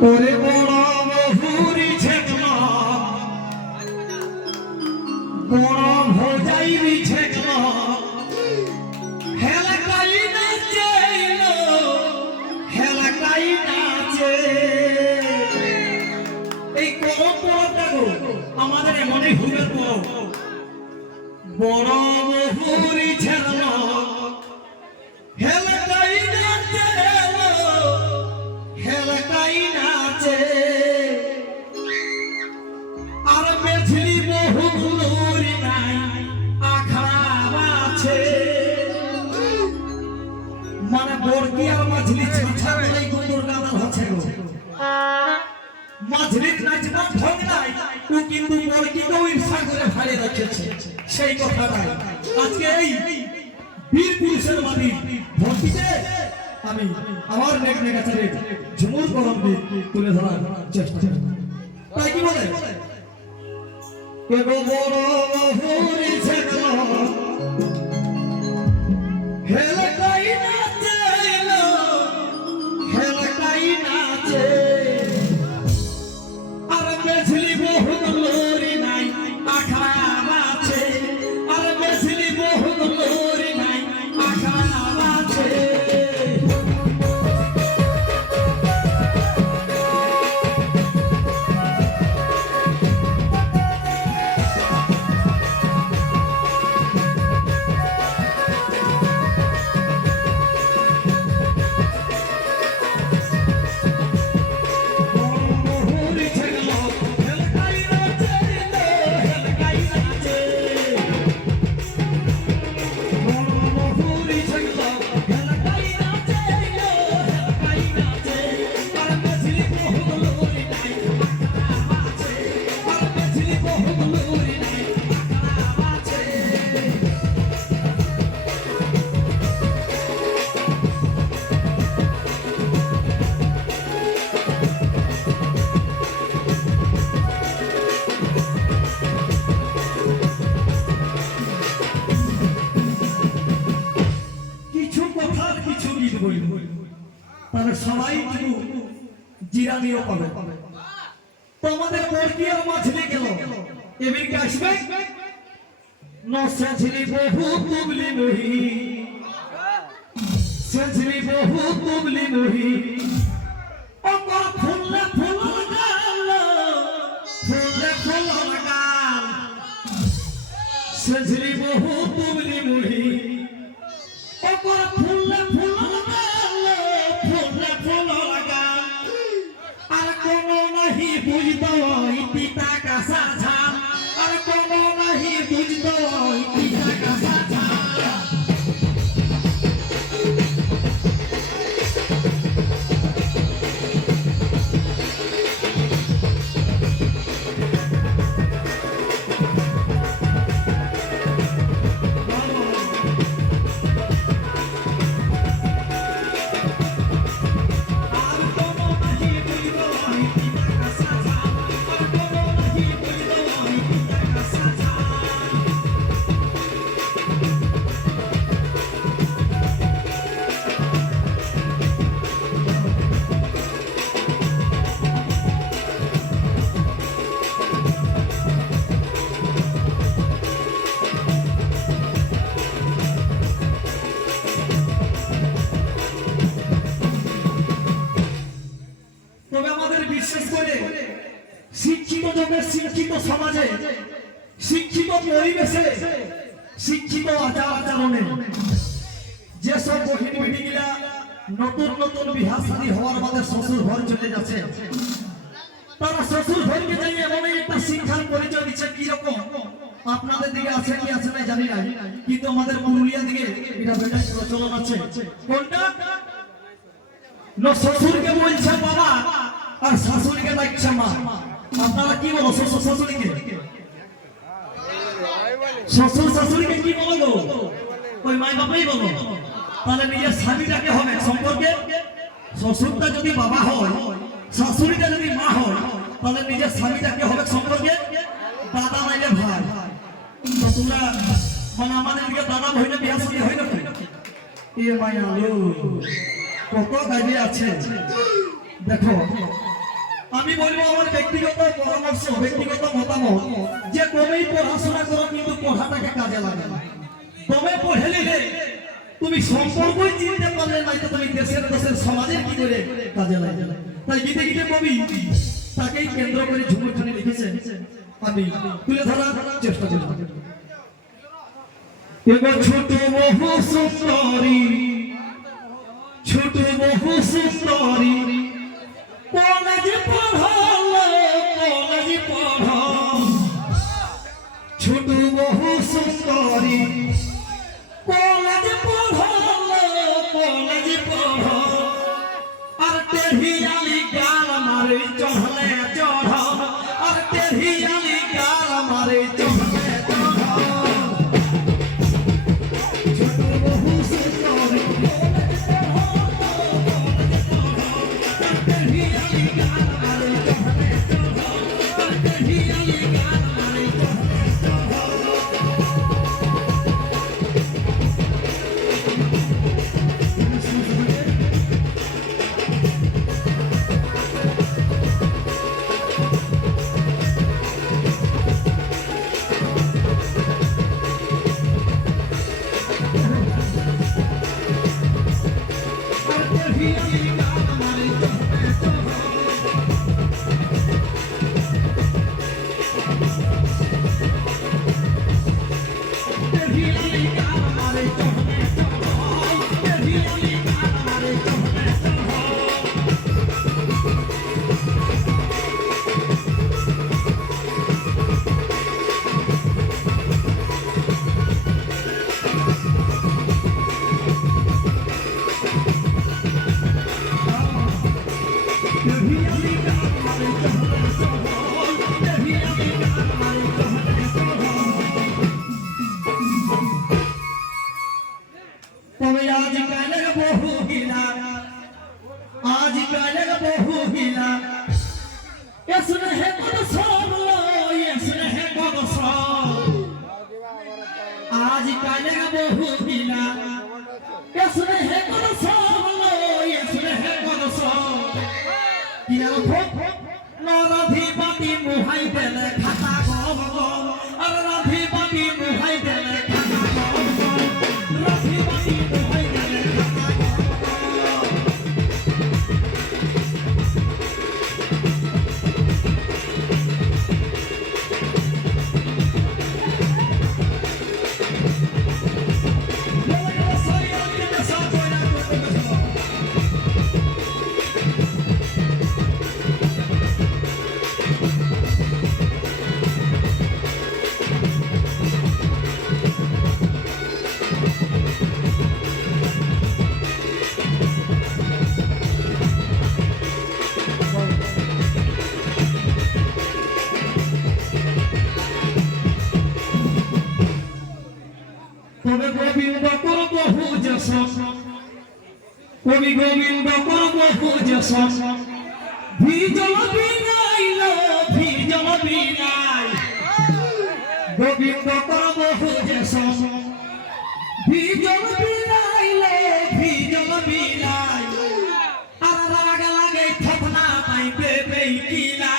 ওরে বড় বহুরি ছেকলা বড় ভজাইরি ছেকলা হেলাকাই নাচে হেলাকাই নাচে এই করম পরবটা গো আমাদের এমনই হুবের পরব বড় বহুরি ছেকলা হেলাকাই নাচে হেলাকাই নাচে আর মেঝলি বহুরি নাই আখড়া আছে মানে বড়কি আর মাঝলি ছাছা বলেই গুন্দুর গানা হচ্ছে গো মাঝলি নাচবা ঢং নাই ও কিন্তু বড়কিকেও ঈর্ষা করে ভাড়ে রেখেছে সেই কথাটাই আজকে এই বীর পুরুষের বাড়ি ভক্তিতে আমি আমার নেক নেগাচারে ঝুমুর কলম দিয়ে তুলে ধরার চেষ্টা করি তাই কি বলে কে গো বড় বহুরি ছেকলা হেলাকাই নাচে হেলাকাই নাচে আর মেঝলি বহুরি নাই আখড়া আছে আর মেঝলি বহুরি নাই আখড়া আছে তাহলে সবাই কিন্তু জিরানিও পাবে তো আমাদের বড়কি আর মাঝলি গেল এবার কি আসবে নসেঝলি বহু তুবলি নহি সেঝলি বহু তুবলি নহি ওপর ফুললে ফুল লাগাল ফুললে ফুল লাগাল সেঝলি বহু তুবলি নহি ওপর ফুললে ফুল বুঝতো পিতা কাসা ঝাল আর কোন নাহি বুঝতো পিতা কাসা ঝাল শিক্ষিত জগৎ শিক্ষিত সমাজে শিক্ষিত পরিবেশে শিক্ষিত আচার আচরণে যেসব বহিনীরা নতুন নতুন বিবাহ শাদী হওয়ার বাদে শ্বশুর ঘর চলে যাচ্ছে তারা শ্বশুর ঘরকে যাই এমনই একটা শিক্ষার পরিচয় দিচ্ছে কিরকম আপনাদের দিকে আছে কি আছে না জানি না কিন্তু আমাদের পুরুলিয়া দিকে এটা বেটাই প্রচলন আছে কোনটা না শ্বশুরকে বলছে বাবা আর শাশুড়িকে ডাকছে মা আপনারা কি বলো শ্বশুর শাশুড়িকে শ্বশুর শাশুড়িকে কি বলো ওই মাই বাবাই বলো তাহলে নিজের স্বামীটাকে হবে সম্পর্কে শ্বশুরটা যদি বাবা হয় শাশুড়িটা যদি মা হয় তাহলে নিজের স্বামীটাকে হবে সম্পর্কে দাদা নাইলে ভাই তো তোমরা মানে আমাদের দিকে দাদা ভাইলে বিয়া শাদী হয় না এ মাইয়া কত গাড়ি আছে দেখো আমি বলবো আমার ব্যক্তিগত পরামর্শ, ব্যক্তিগত মতামত, যে কমেই পড়াশোনা করো কিন্তু পড়াটাকে কাজে লাগাবে। কমে পড়ে নিলে তুমি সম্পর্কই চিনতে পারলে না, তুমি দেশের সমাজের কি করে কাজে লাগে। তাই গীতে গীতে কবি তাকেই কেন্দ্র করে ঝুমুর ঝুনি লিখেছেন, আমি তুলে ধরার চেষ্টা করব। এগো ছোট বহু সুন্দরী, ছোট বহু সুন্দরী, কলেজ পড়ালো, কলেজ পড়, ছোট বহু সুন্দরী, কলেজ পড়ালো, কলেজ পড়, আর টেহিয়ালি গাল মারে চढ़ले চढ़, আর টেহিয়ালি গাল মারে চढ़ले চढ़, ছোট বহু সুন্দরী, কলেজ পড়ালো, কলেজ পড়, আর টেহিয়ালি গাল মারে চढ़ले চढ़, আর টেহিয়ালি গাল মারে চढ़ले চढ़। তবে আজকালের বহু গিলা, আজকালের বহু গিলা, এসনে হে কত সব লয়, এসনে হে কত সব, আজকালের বহু গিলা, এসনে হে কত সব লয়, এসনে হে কত সব, কিনা ফোক নরাধি বাটি মুহাই দেলে খাতা গম গম, আর রাধি বাটি মুহাই দেলে খাতা গম গম, রাধি বাটি মুহাই দেলে খাতা গম গম। তবে গোবিন্দ করব যশস, কবি গোবিন্দ করব যশস, ভিজল বিনাইল, ভিজল বিনাই, গোবিন্দ করব যশস, ভিজল বিনাইল, ভিজল বিনাই, আর রাগ লাগে থপনা পাইতে পেইকিলা,